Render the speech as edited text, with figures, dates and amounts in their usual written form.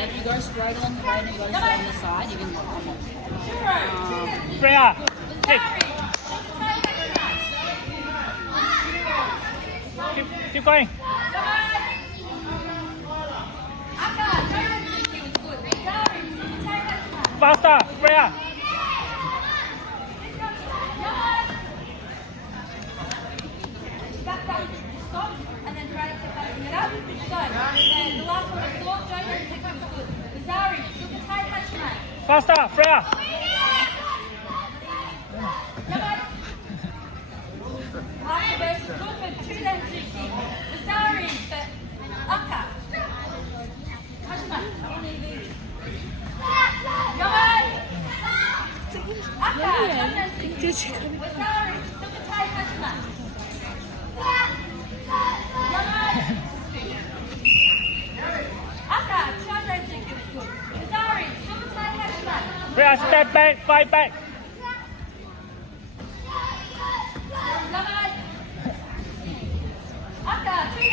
Yeah, if you go straight along the road and go on the side, you can come on. Freya, kick. Keep going. Faster, Freya. Stop, and then try to keep backing it up. So, and the last one was thought, Joe, don't take it was good. Lazari, look at tight touch tonight. Faster, Freya. Aka versus Goodman, 2 then 60. Lazari, but Aka. Hashima. Come on. Aka, 1 then 60. Lazari, look at tight Hashima. Freya, step back, fight back. Aka, 3